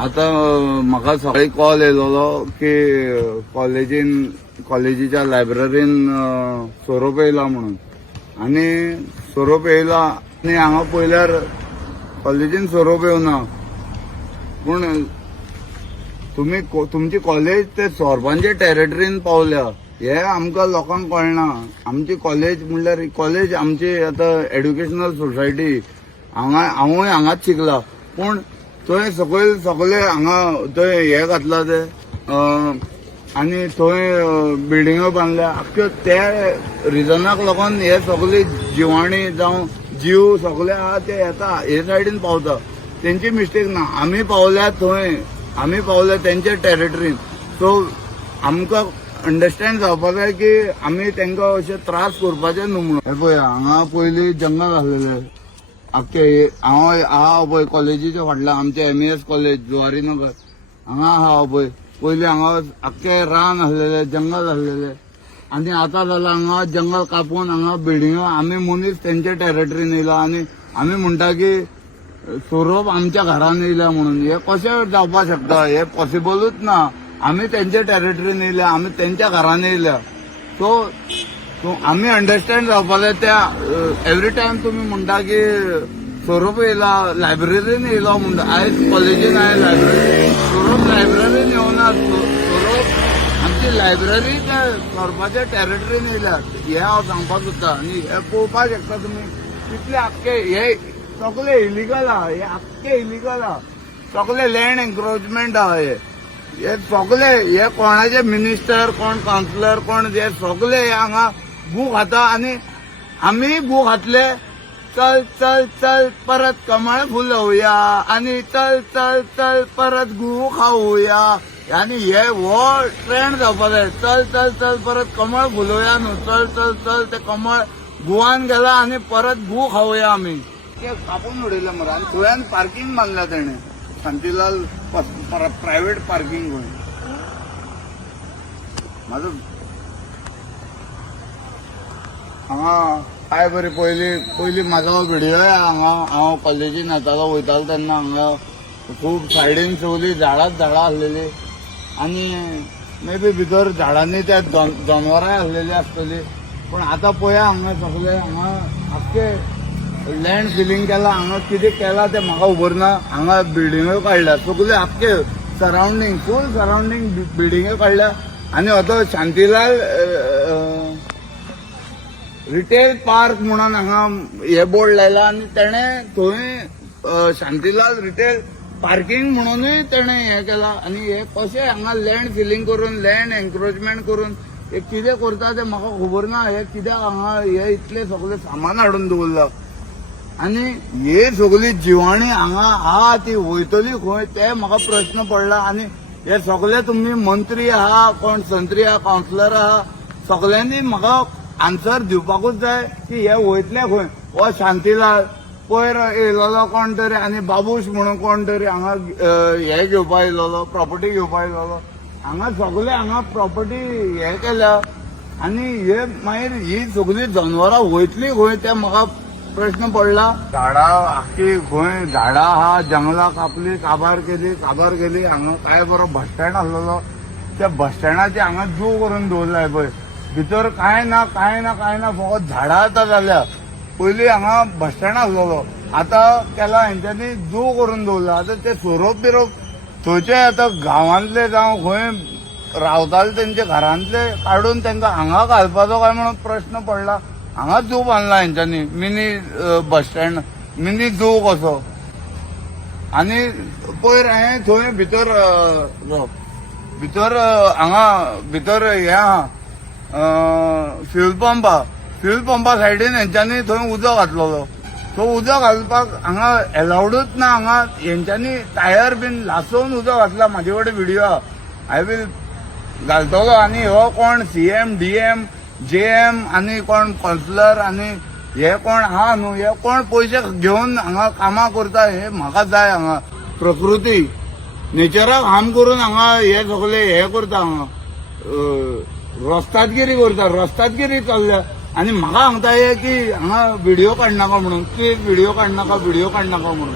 आता म्हाका सकाळी कॉल येयलो की कॉलेजीच्या लायब्ररीन सोरोप येयला म्हणून आणि सोरोप येयला आनी हांगा पळयल्यार कॉलेजीन सोरोप येवना पूण तुमची कॉलेज ते सोरपांचे टेरिटरीन पावल्या हे आमकां लोकांक कळना. आमची कॉलेज म्हणल्यार कॉलेज आमची आता एड्युकेशनल सोसायटी हांवूय हांगाच शिकला पूण थंय सगळे हांगा थंय हे घातला ते आनी थंय बिल्डिंगो बांदल्या आख्ख्यो त्या रिजनाक लागून हे सगळे जिवाणी जावं जीव सगळे आहा ते येता हे सायडीन पावता. तेंची मिस्टेक ना. आमी पावल्या थंय आमी पावल्या तेंच्या टेरिटरीन. सो आमकां अंडरस्टँड जावपाक जाय की आमी तेंकां अशें त्रास करपाचे न्हू म्हणून. हे पळय हांगा पयलीं जंगल आसलेले आख्खे हांव आहा पळय कॉलेजीच्या फाटल्यान आमचे MES कॉलेज जुवारीनगर हांगा आहा पळय पयलीं हांगा आख्खे रान आसलेले जंगल आसलेले आनी आतां जालां हांगा जंगल कापून हांगा बिल्डिंगो आमी मनीस तेंच्या टेरिटरीन येयला आनी आमी म्हणटा की सोरोप आमच्या घरान येयल्या म्हणून. हे कशें जावपाक शकता? हे पॉसिबलूच ना. आमी तेंच्या टेरिटरीन येयल्या आमी तेंच्या घरान येयल्या. सो आमी अंडरस्टँड जावपाक जाय. त्या एवरी टायम तुमी म्हणटा की सोरोप येयला लायब्ररीन येयलो म्हणटा. आयज कॉलेजीन लायब्ररी सोरोप लायब्ररीन येवना. सोरोप आमची लायब्ररी त्या सोरपाच्या टेरिटरीन येयल्या हे हांव सांगपाक सोदता. आनी हे पळोवपाक शकता तुमी कितले आख्खे हे सगळे इलिगल आहा. हे आख्खे इलिगल आहा. सगळे लँड एन्क्रोचमेंट आहा. हे सगळे हे कोणाचे मिनिस्टर कोण काउन्सिलर कोण हे सगळे हांगा गू खाता आनी आमी गू घातले. चल चल चल परत कमळ फुलोवया आनी चल चल चल परत गू खावया आनी हे हो ट्रेंड जावपाक जाय. चल चल चल परत कमळ फुलोवया न्हू. चल चल चल ते कमळ गुवान गेला आनी परत गू खावया आमी. ते कापून उडयले मरे आनी थंयान पार्किंग बांदला तेणे शांतीलाल प्रायव्हेट पार्किंग गोंय. म्हाजो हांगा काय बरी पयली म्हाजो व्हिडियो हांगा हांव कॉलेजीन येतालो वयतालो तेन्ना हांगा खूब सायडीन सगळीं झाडांच झाडां आसलेली आनी मे बी भितर झाडांनी त्या जनवरां आसलेली आसतली. पूण आतां पळया हांगा सगळे हांगा आख्खे लँड फिलिंग केला. हांगा कितें केला ते म्हाका खबर ना. हांगा बिल्डिंगो काडल्या सगळे आख्खे सरावंडींग फूल सरावंडींग बिल्डिंगो काडल्या आनी आता शांतीलाल रिटेल पार्क म्हणून हांगा हे बोर्ड लायला आनी तेणे थंय शांतीलाल रिटेल पार्किंग म्हणूनय तेणे हे केला. आनी हे कशें हांगा लँड फिलिंग करून लँड एन्क्रोचमेंट करून हे कितें करता ते म्हाका खबर ना. हे कित्याक हांगा हे इतले सगळे सामान हाडून दवरला आनी हे सगळी जिवाणी हांगा आहा ती वयतली खंय ते म्हाका प्रश्न पडला. आनी हे सगळे तुमी मंत्री आहा कोण संत्री आहा काउन्सिलर आहा सगळ्यांनी म्हाका आन्सर दिवपाकूच जाय की हे वयतले खंय. हो शांतीलाल पयर येयलोलो कोण तरी आनी बाबूश म्हणून कोण तरी हांगा हे घेवपाक येयलोलो प्रॉपर्टी घेवपाक येयलोलो. हांगा सगळे हांगा प्रॉपर्टी हे केल्या आनी हे मागीर ही सगळी जनवरां वयतली खंय ते म्हाका प्रश्न पडला. झाडां आख्खी खंय झाडां आहा जंगलां कापली काबार केली. हांगा काय बरो बस स्टँड आसलेलो त्या बस स्टँडाचे हांगा जू करून दवरलाय पळय. भितर काय ना फकत झाडां आतां जाल्या. पयलीं हांगा बस स्टँड आसलेलो आतां केला हेंच्यांनी जू करून दवरला. आतां ते सोरोप बिरोप थंयचे आतां गांवांतले जावं खंय रावताले तेंचे घरांतले काडून तांकां हांगा घालपाचो काय म्हणून प्रश्न पडला. हांगा जू बांदला हेंच्यांनी मिनी बस स्टँड मिनी जू कसो. आनी पयर हांवें थंय भितर हांगा भितर हे आहा फ्यूल पंपा सायडीन हेंच्यांनी थंय उजो घातलेलो. तो उजो घालपाक हांगा एलावडूच ना. हांगा हेंच्यांनी टायर बीन लासोवन उजो घातला. म्हाजे कडेन व्हिडियो आहा हांव बीन घालतलो. आनी हो कोण CM DM JM आनी कोण काउन्सिलर आनी हे कोण आहा न्हू हे कोण पयशे घेवन हांगा कामां करता हे म्हाका जाय. हांगा प्रकृती नेचराक हार्म करून हांगा हे सगळे हे करता. हांगा रस्तादगिरी चल्ल्या आनी म्हाका सांगता हे की हांगा व्हिडिओ काडनाका म्हणून प्लीज व्हिडिओ काडनाका म्हणून.